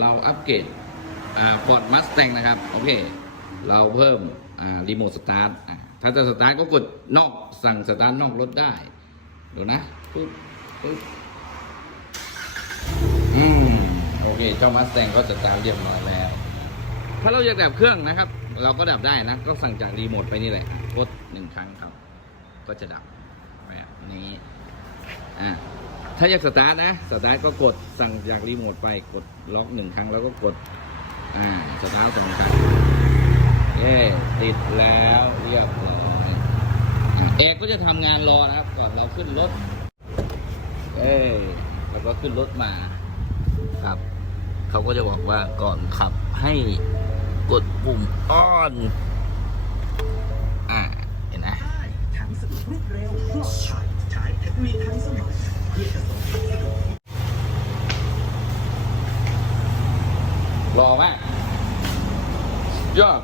เราอัปเกรดฟอร์ดมัสแตงนะครับ โอเค เราเพิ่มรีโมทสตาร์ทถ้าจะสตาร์ทก็กดนอกสั่งสตาร์ทนอกรถได้ดูนะปึ๊บปึ๊บอืมโอเค เจ้ามัสแตงก็สตาร์ทเรียบร้อยแล้ว ถ้าเราอยากดับเครื่องนะครับ เราก็ดับได้นะ ก็สั่งจากรีโมทไปนี่แหละกดหนึ่งครั้งครับ ก็จะดับแบบนี้อ่า ถ้าอยากสตาร์ทนะ สตาร์ทก็กดสั่งจากรีโมทไปกดล็อกหนึ่งครั้งแล้วก็กด อ่า สตาร์ทสองครั้งเย้ติดแล้วเรียบร้อยแอร์ก็จะทำงานรอนะครับ ก่อนเราขึ้นรถ เอ้ยแล้วก็ขึ้นรถมาครับ เขาก็จะบอกว่าก่อนขับให้กดปุ่มออน อ่า เห็นไหมทั้งสนุกรวดเร็วปลอดภัยใช้เทคโนโลยี รอมากยอด